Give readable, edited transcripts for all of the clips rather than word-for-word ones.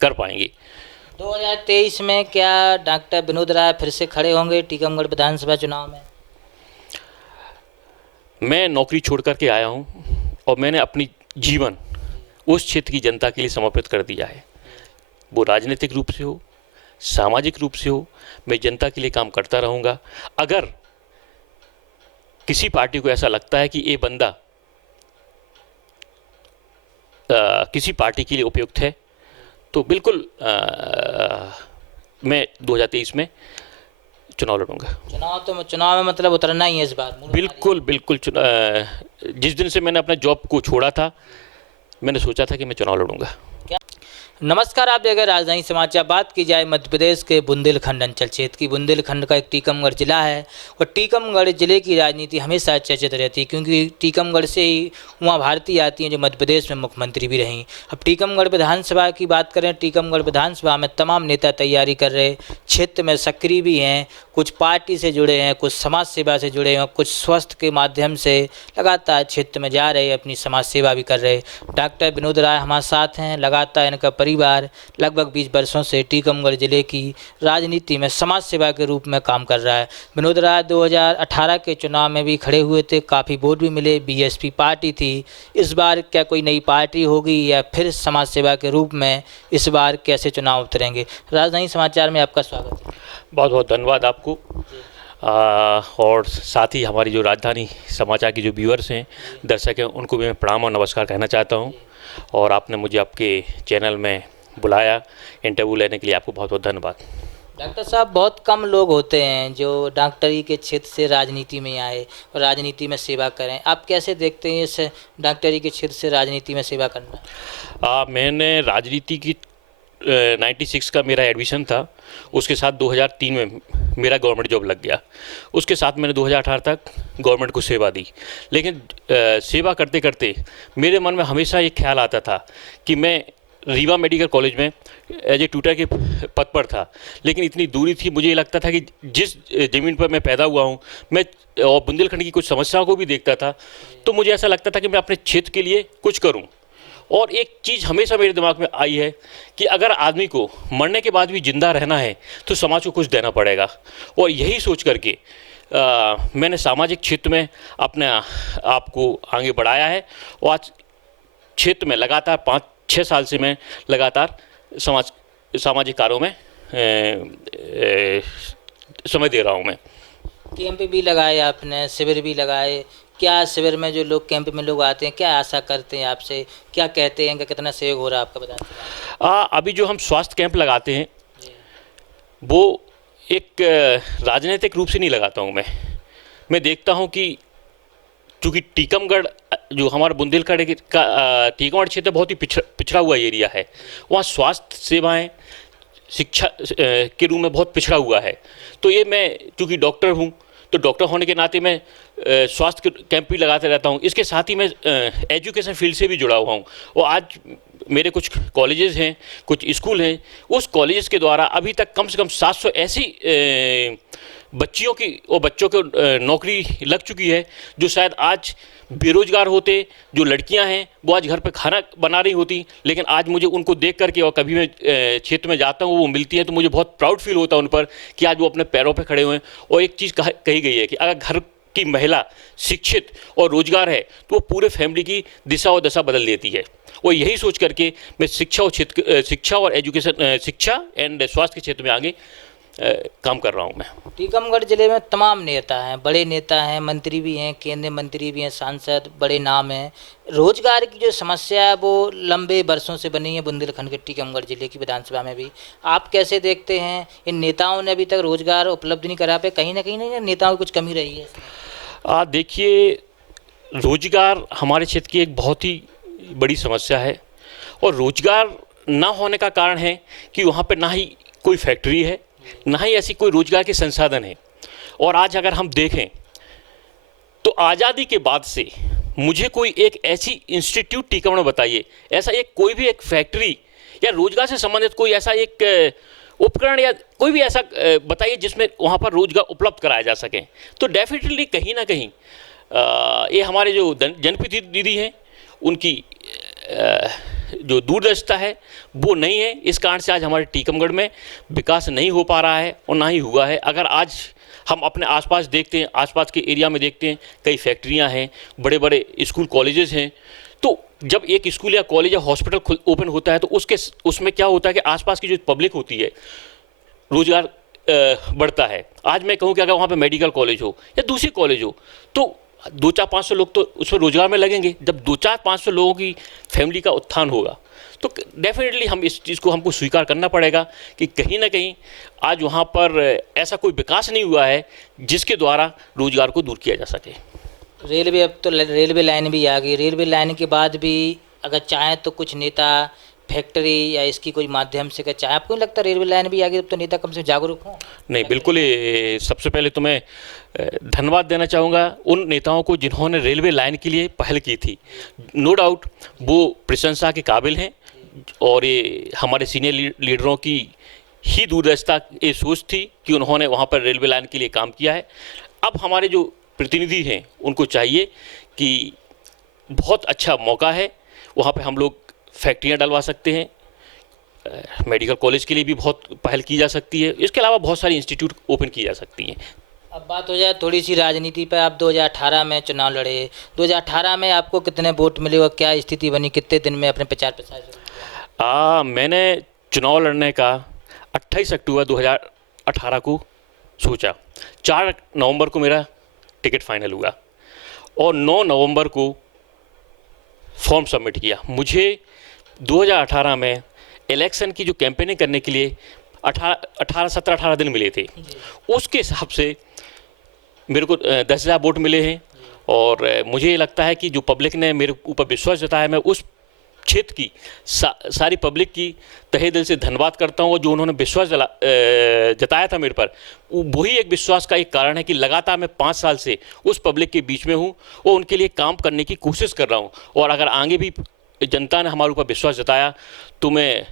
कर पाएंगे। 2023 में क्या डॉक्टर विनोद राय फिर से खड़े होंगे टीकमगढ़ विधानसभा चुनाव में? मैं नौकरी छोड़ करके आया हूँ और मैंने अपनी जीवन उस क्षेत्र की जनता के लिए समर्पित कर दिया है। वो राजनीतिक रूप से हो, सामाजिक रूप से हो, मैं जनता के लिए काम करता रहूँगा। अगर किसी पार्टी को ऐसा लगता है कि ये बंदा किसी पार्टी के लिए उपयुक्त है तो बिल्कुल मैं 2023 में चुनाव लड़ूंगा। चुनाव में मतलब उतरना ही है इस बार? बिल्कुल बिल्कुल। जिस दिन से मैंने अपना जॉब को छोड़ा था मैंने सोचा था कि मैं चुनाव लड़ूंगा। नमस्कार, आप देख रहे हैं राजधानी समाचार। बात की जाए मध्य प्रदेश के बुंदेलखंड अंचल क्षेत्र की। बुंदेलखंड का एक टीकमगढ़ जिला है और टीकमगढ़ जिले की राजनीति हमेशा चर्चित रहती है क्योंकि टीकमगढ़ से ही उमा भारती आती हैं जो मध्य प्रदेश में मुख्यमंत्री भी रहीं। अब टीकमगढ़ विधानसभा की बात करें, टीकमगढ़ विधानसभा में तमाम नेता तैयारी कर रहे, क्षेत्र में सक्रिय भी हैं, कुछ पार्टी से जुड़े हैं, कुछ समाज सेवा से जुड़े हैं, कुछ स्वास्थ्य के माध्यम से लगातार क्षेत्र में जा रहे, अपनी समाज सेवा भी कर रहे। डॉक्टर विनोद राय हमारे साथ हैं। लगातार इनका परिवार लगभग 20 वर्षों से टीकमगढ़ जिले की राजनीति में समाज सेवा के रूप में काम कर रहा है। विनोद राय 2018 के चुनाव में भी खड़े हुए थे, काफ़ी वोट भी मिले, बीएसपी पार्टी थी। इस बार क्या कोई नई पार्टी होगी या फिर समाज सेवा के रूप में इस बार कैसे चुनाव उतरेंगे? राजधानी समाचार में आपका स्वागत है। बहुत बहुत धन्यवाद आपको। और साथ ही हमारी जो राजधानी समाचार की जो व्यूअर्स हैं, दर्शक हैं, उनको भी मैं प्रणाम और नमस्कार कहना चाहता हूं। और आपने मुझे आपके चैनल में बुलाया इंटरव्यू लेने के लिए, आपको बहुत बहुत धन्यवाद। डॉक्टर साहब, बहुत कम लोग होते हैं जो डॉक्टरी के क्षेत्र से राजनीति में आए और राजनीति में सेवा करें। आप कैसे देखते हैं इस डॉक्टरी के क्षेत्र से राजनीति में सेवा करना? मैंने राजनीति की 96 का मेरा एडमिशन था, उसके साथ 2003 में मेरा गवर्नमेंट जॉब लग गया। उसके साथ मैंने 2018 तक गवर्नमेंट को सेवा दी। लेकिन सेवा करते करते मेरे मन में हमेशा एक ख्याल आता था कि मैं रीवा मेडिकल कॉलेज में एज ए ट्यूटर के पद पर था, लेकिन इतनी दूरी थी, मुझे ये लगता था कि जिस ज़मीन पर मैं पैदा हुआ हूँ मैं और बुंदेलखंड की कुछ समस्याओं को भी देखता था, तो मुझे ऐसा लगता था कि मैं अपने क्षेत्र के लिए कुछ करूँ। और एक चीज़ हमेशा मेरे दिमाग में आई है कि अगर आदमी को मरने के बाद भी ज़िंदा रहना है तो समाज को कुछ देना पड़ेगा। और यही सोच करके मैंने सामाजिक क्षेत्र में अपने आप को आगे बढ़ाया है और आज क्षेत्र में लगातार 5-6 साल से मैं लगातार सामाजिक कार्यों में समय दे रहा हूँ। मैं कैंप भी लगाए आपने, शिविर भी लगाए। क्या शिविर में जो लोग कैंप में लोग आते हैं क्या आशा करते हैं आपसे, क्या कहते हैं कि कितना सहयोग हो रहा है आपका, बताएं? अभी जो हम स्वास्थ्य कैंप लगाते हैं वो एक राजनीतिक रूप से नहीं लगाता हूँ। मैं देखता हूँ कि चूँकि टीकमगढ़ जो हमारा बुंदेलखंड का टीकमगढ़ क्षेत्र बहुत ही पिछड़ा हुआ एरिया है, वहाँ स्वास्थ्य सेवाएं शिक्षा के रूप में बहुत पिछड़ा हुआ है। तो ये मैं चूँकि डॉक्टर हूँ तो डॉक्टर होने के नाते मैं स्वास्थ्य कैंप भी लगाते रहता हूँ। इसके साथ ही मैं एजुकेशन फील्ड से भी जुड़ा हुआ हूँ और आज मेरे कुछ कॉलेजेस हैं, कुछ स्कूल हैं, उस कॉलेजेस के द्वारा अभी तक कम से कम 700 ऐसी बच्चियों की और बच्चों को नौकरी लग चुकी है जो शायद आज बेरोजगार होते। जो लड़कियां हैं वो आज घर पे खाना बना रही होती, लेकिन आज मुझे उनको देख करके और कभी मैं क्षेत्र में जाता हूँ वो मिलती हैं तो मुझे बहुत प्राउड फील होता है उन पर कि आज वो अपने पैरों पे खड़े हुए हैं। और एक चीज़ कही गई है कि अगर घर की महिला शिक्षित और रोजगार है तो वो पूरे फैमिली की दिशा और दशा बदल देती है। और यही सोच करके मैं शिक्षा और एजुकेशन, शिक्षा एंड स्वास्थ्य के क्षेत्र में आगे काम कर रहा हूँ। मैं टीकमगढ़ जिले में तमाम नेता हैं, बड़े नेता हैं, मंत्री भी हैं, केंद्रीय मंत्री भी हैं, सांसद, बड़े नाम हैं। रोजगार की जो समस्या है वो लंबे वर्षों से बनी है बुंदेलखंड के टीकमगढ़ जिले की विधानसभा में भी। आप कैसे देखते हैं? इन नेताओं ने अभी तक रोजगार उपलब्ध नहीं करा पे, कहीं ना कहीं नहीं नेताओं की कुछ कमी रही है? देखिए, रोजगार हमारे क्षेत्र की एक बहुत ही बड़ी समस्या है और रोजगार ना होने का कारण है कि वहाँ पर ना ही कोई फैक्ट्री है, ना ही ऐसी कोई रोजगार के संसाधन है। और आज अगर हम देखें तो आज़ादी के बाद से मुझे कोई एक ऐसी इंस्टीट्यूट टीकमगढ़ में बताइए, ऐसा एक कोई भी एक फैक्ट्री या रोजगार से संबंधित कोई ऐसा एक उपकरण या कोई भी ऐसा बताइए जिसमें वहाँ पर रोजगार उपलब्ध कराया जा सके। तो डेफिनेटली कहीं ना कहीं ये हमारे जो जनप्रतिनिधि हैं उनकी जो दूरदर्शिता है वो नहीं है। इस कारण से आज हमारे टीकमगढ़ में विकास नहीं हो पा रहा है और ना ही हुआ है। अगर आज हम अपने आसपास देखते हैं, आसपास के एरिया में देखते हैं, कई फैक्ट्रियां हैं, बड़े बड़े स्कूल कॉलेजेस हैं, तो जब एक स्कूल या कॉलेज या हॉस्पिटल ओपन होता है तो उसमें क्या होता है कि आसपास की जो पब्लिक होती है, रोजगार बढ़ता है। आज मैं कहूँ कि अगर वहाँ पे मेडिकल कॉलेज हो या दूसरी कॉलेज हो तो 200-500 लोग तो उसमें रोजगार में लगेंगे। जब 200-500 लोगों की फैमिली का उत्थान होगा तो डेफिनेटली हम इस चीज़ को हमको स्वीकार करना पड़ेगा कि कहीं ना कहीं आज वहाँ पर ऐसा कोई विकास नहीं हुआ है जिसके द्वारा रोजगार को दूर किया जा सके। रेलवे, अब तो रेलवे लाइन भी आ गई। रेलवे लाइन के बाद भी अगर चाहें तो कुछ नेता फैक्ट्री या इसकी कोई माध्यम से, चाहे आपको नहीं लगता रेलवे लाइन भी आ गई, अब तो नेता कम से कम जागरूक हों? नहीं, बिल्कुल ही। सबसे पहले तो मैं धन्यवाद देना चाहूँगा उन नेताओं को जिन्होंने रेलवे लाइन के लिए पहल की थी। नो डाउट वो प्रशंसा के काबिल हैं और ये हमारे सीनियर लीडरों की ही दूरदर्शिता ये सोच थी कि उन्होंने वहाँ पर रेलवे लाइन के लिए काम किया है। अब हमारे जो प्रतिनिधि हैं उनको चाहिए कि बहुत अच्छा मौका है, वहाँ पे हम लोग फैक्ट्रियाँ डलवा सकते हैं, मेडिकल कॉलेज के लिए भी बहुत पहल की जा सकती है। इसके अलावा बहुत सारी इंस्टीट्यूट ओपन की जा सकती हैं। अब बात हो जाए थोड़ी सी राजनीति पर। आप 2018 में चुनाव लड़े, 2018 में आपको कितने वोट मिले और क्या स्थिति बनी, कितने दिन में अपने प्रचार प्रसार शुरू किया? मैंने चुनाव लड़ने का 28 अक्टूबर 2018 को सोचा। 4 नवंबर को मेरा टिकट फाइनल हुआ और 9 नवंबर को फॉर्म सबमिट किया। मुझे 2018 में इलेक्शन की जो कैंपेनिंग करने के लिए 17-18 दिन मिले थे। उसके हिसाब से मेरे को 10,000 वोट मिले हैं और मुझे लगता है कि जो पब्लिक ने मेरे ऊपर विश्वास जताया, मैं उस क्षेत्र की सारी पब्लिक की तहे दिल से धन्यवाद करता हूँ। और जो उन्होंने विश्वास जताया था मेरे पर, वही एक विश्वास का एक कारण है कि लगातार मैं 5 साल से उस पब्लिक के बीच में हूँ और उनके लिए काम करने की कोशिश कर रहा हूँ। और अगर आगे भी जनता ने हमारे ऊपर विश्वास जताया तो मैं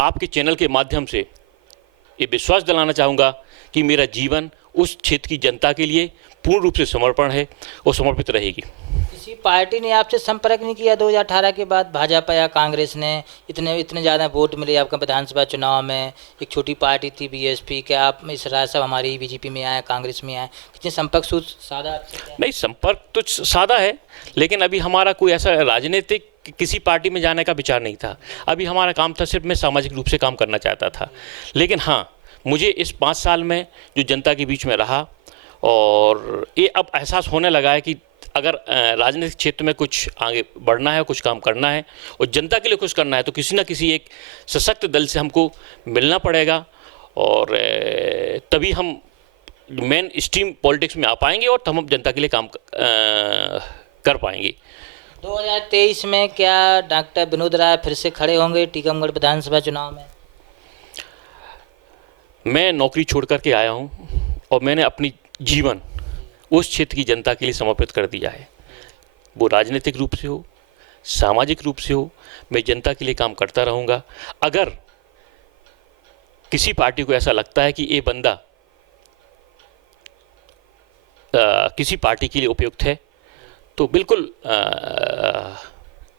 आपके चैनल के माध्यम से ये विश्वास दिलाना चाहूँगा कि मेरा जीवन उस क्षेत्र की जनता के लिए पूर्ण रूप से समर्पण है और समर्पित रहेगी। किसी पार्टी ने आपसे संपर्क नहीं किया 2018 के बाद? भाजपा या कांग्रेस ने इतने ज़्यादा वोट मिले आपका विधानसभा चुनाव में, एक छोटी पार्टी थी बीएसपी, क्या आप इस राय साहब हमारी बीजेपी में आए, कांग्रेस में आए, कितने संपर्क साधा आपसे? नहीं, संपर्क तो सादा है, लेकिन अभी हमारा कोई ऐसा राजनीतिक किसी पार्टी में जाने का विचार नहीं था। अभी हमारा काम था, सिर्फ मैं सामाजिक रूप से काम करना चाहता था। लेकिन हाँ, मुझे इस 5 साल में जो जनता के बीच में रहा और ये अब एहसास होने लगा है कि अगर राजनीतिक क्षेत्र में कुछ आगे बढ़ना है, कुछ काम करना है और जनता के लिए कुछ करना है तो किसी न किसी एक सशक्त दल से हमको मिलना पड़ेगा और तभी हम मेन स्ट्रीम पॉलिटिक्स में आ पाएंगे और हम जनता के लिए काम कर पाएंगे। 2023 में क्या डॉक्टर विनोद राय फिर से खड़े होंगे टीकमगढ़ विधानसभा चुनाव में? मैं नौकरी छोड़ करके आया हूँ और मैंने अपनी जीवन उस क्षेत्र की जनता के लिए समर्पित कर दिया है। वो राजनीतिक रूप से हो, सामाजिक रूप से हो, मैं जनता के लिए काम करता रहूँगा। अगर किसी पार्टी को ऐसा लगता है कि ये बंदा किसी पार्टी के लिए उपयुक्त है तो बिल्कुल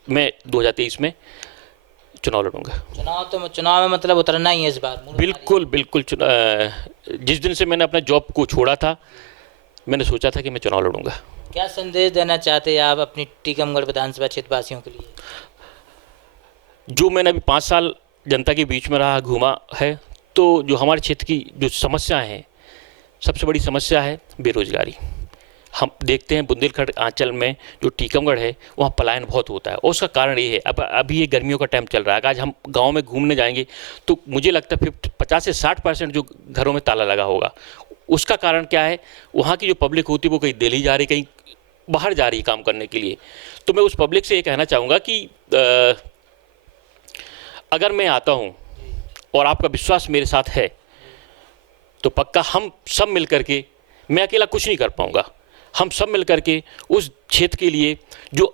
मैं 2023 में चुनाव लड़ूंगा। चुनाव में मतलब उतरना ही है इस बार? बिल्कुल बिल्कुल। जिस दिन से मैंने अपना जॉब को छोड़ा था, मैंने सोचा था कि मैं चुनाव लड़ूंगा। क्या संदेश देना चाहते हैं आप अपनी टीकमगढ़ विधानसभा क्षेत्र वासियों के लिए? जो मैंने अभी 5 साल जनता के बीच में रहा, घूमा है, तो जो हमारे क्षेत्र की जो समस्याएं हैं, सबसे बड़ी समस्या है बेरोजगारी। हम देखते हैं बुंदेलखंड आंचल में जो टीकमगढ़ है वहाँ पलायन बहुत होता है और उसका कारण ये है, अभी ये गर्मियों का टाइम चल रहा है। आज हम गांव में घूमने जाएंगे तो मुझे लगता है 50 से 60% जो घरों में ताला लगा होगा। उसका कारण क्या है? वहाँ की जो पब्लिक होती है वो कहीं दिल्ली जा रही, कहीं बाहर जा रही है काम करने के लिए। तो मैं उस पब्लिक से ये कहना चाहूँगा कि अगर मैं आता हूँ और आपका विश्वास मेरे साथ है तो पक्का हम सब मिल करके, मैं अकेला कुछ नहीं कर पाऊँगा, हम सब मिल करके उस क्षेत्र के लिए जो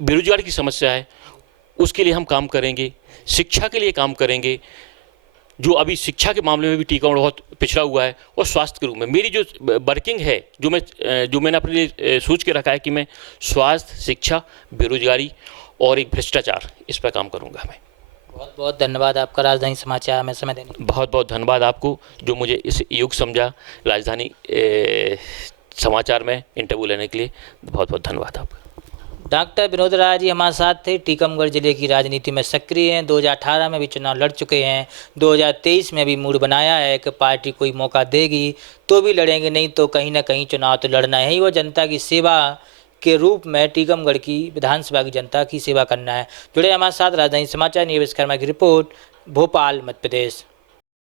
बेरोजगारी की समस्या है उसके लिए हम काम करेंगे, शिक्षा के लिए काम करेंगे। जो अभी शिक्षा के मामले में भी टीकमगढ़ बहुत पिछड़ा हुआ है और स्वास्थ्य के रूप में मेरी जो वर्किंग है, जो मैंने अपने लिए सोच के रखा है कि मैं स्वास्थ्य, शिक्षा, बेरोजगारी और एक भ्रष्टाचार, इस पर काम करूँगा मैं। बहुत बहुत धन्यवाद आपका राजधानी समाचार में समय देने के लिए। बहुत बहुत धन्यवाद आपको जो मुझे इस युग समझा राजधानी समाचार में इंटरव्यू लेने के लिए। बहुत बहुत धन्यवाद आपका। डॉक्टर विनोद राय जी हमारे साथ थे, टीकमगढ़ जिले की राजनीति में सक्रिय हैं, 2018 में भी चुनाव लड़ चुके हैं, 2023 में भी मूड बनाया है कि पार्टी कोई मौका देगी तो भी लड़ेंगे, नहीं तो कहीं ना कहीं चुनाव तो लड़ना है ही। वो जनता की सेवा के रूप में टीकमगढ़ की विधानसभा की जनता की सेवा करना है। जुड़े हमारे साथ राजधानी समाचार, नीरज विश्वकर्मा की रिपोर्ट, भोपाल, मध्य प्रदेश।